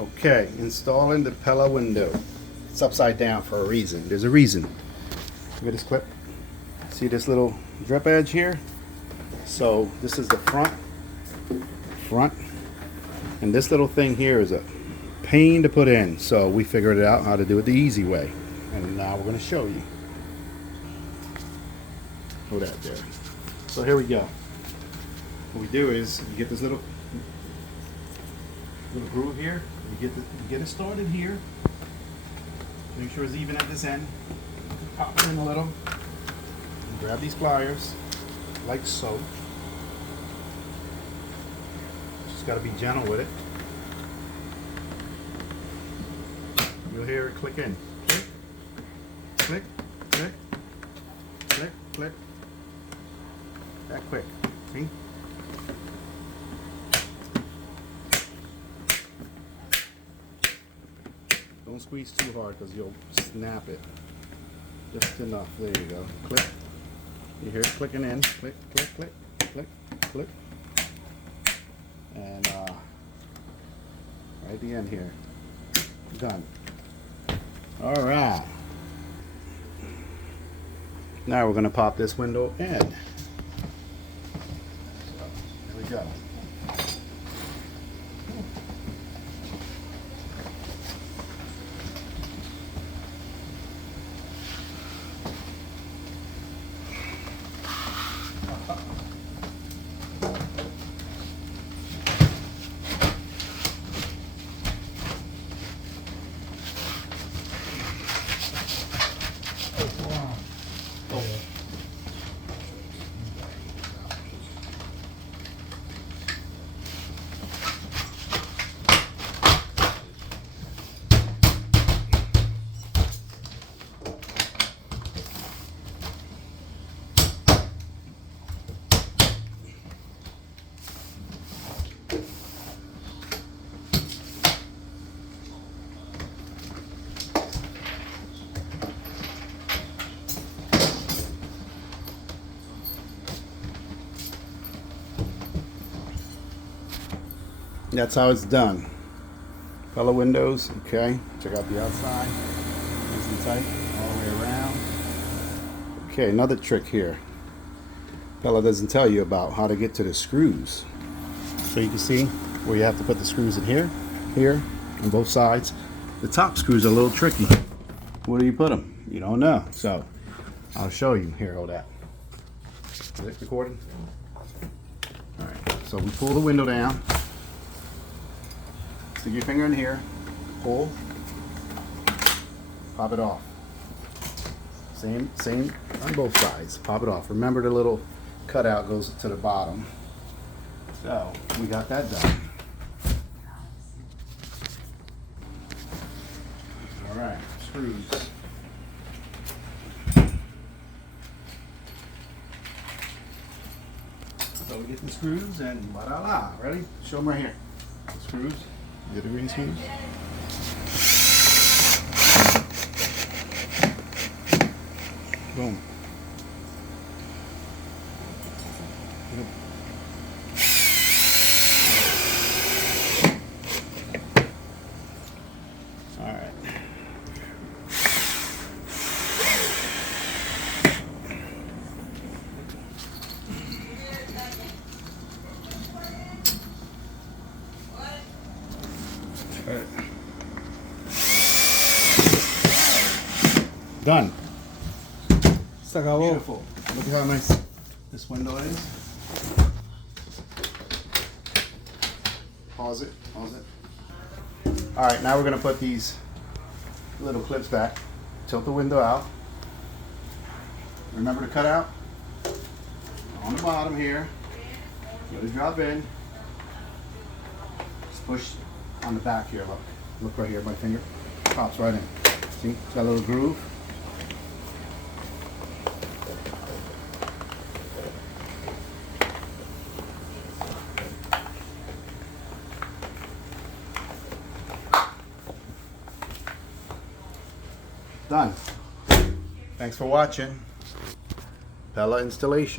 Okay, installing the Pella window. It's upside down for a reason. There's a reason. Look at this clip. See this little drip edge here? So this is the front, and this little thing here is a pain to put in. So we figured out how to do it the easy way, and now we're going to show you. Hold that there. So here we go. What we do is you get this little groove here. You get it started here. Make sure it's even at this end. Pop it in a little. And grab these pliers, like so. Just got to be gentle with it. You'll hear it click in. Click, click, click, click, click. That quick. See? Don't squeeze too hard because you'll snap it. Just enough. There you go. Click. You hear it clicking in. Click, click, click, click, click. And right at the end here. Done. Alright. Now we're going to pop this window in. So, there we go. That's how it's done. Pella windows, okay. Check out the outside. Nice and tight, all the way around. Okay, another trick here. Pella doesn't tell you about how to get to the screws. So you can see where you have to put the screws in here, here, on both sides. The top screws are a little tricky. Where do you put them? You don't know. So I'll show you. Here, hold that. Is it recording? All right, so we pull the window down. Stick your finger in here, pull, pop it off. Same on both sides. Pop it off. Remember the little cutout goes to the bottom. So we got that done. All right, screws. So we get the screws and voila. Ready? Show them right here. The screws. Get the green screws. Boom. Yep. All right. Done. Se acabó. Beautiful. Look at how nice this window is. Pause it. Pause it. All right, now we're going to put these little clips back. Tilt the window out. Remember to cut out on the bottom here. Let it drop in. Just push on the back here. Look. Look right here. My finger pops right in. See? It's got a little groove. Done. Thanks for watching. Pella installation.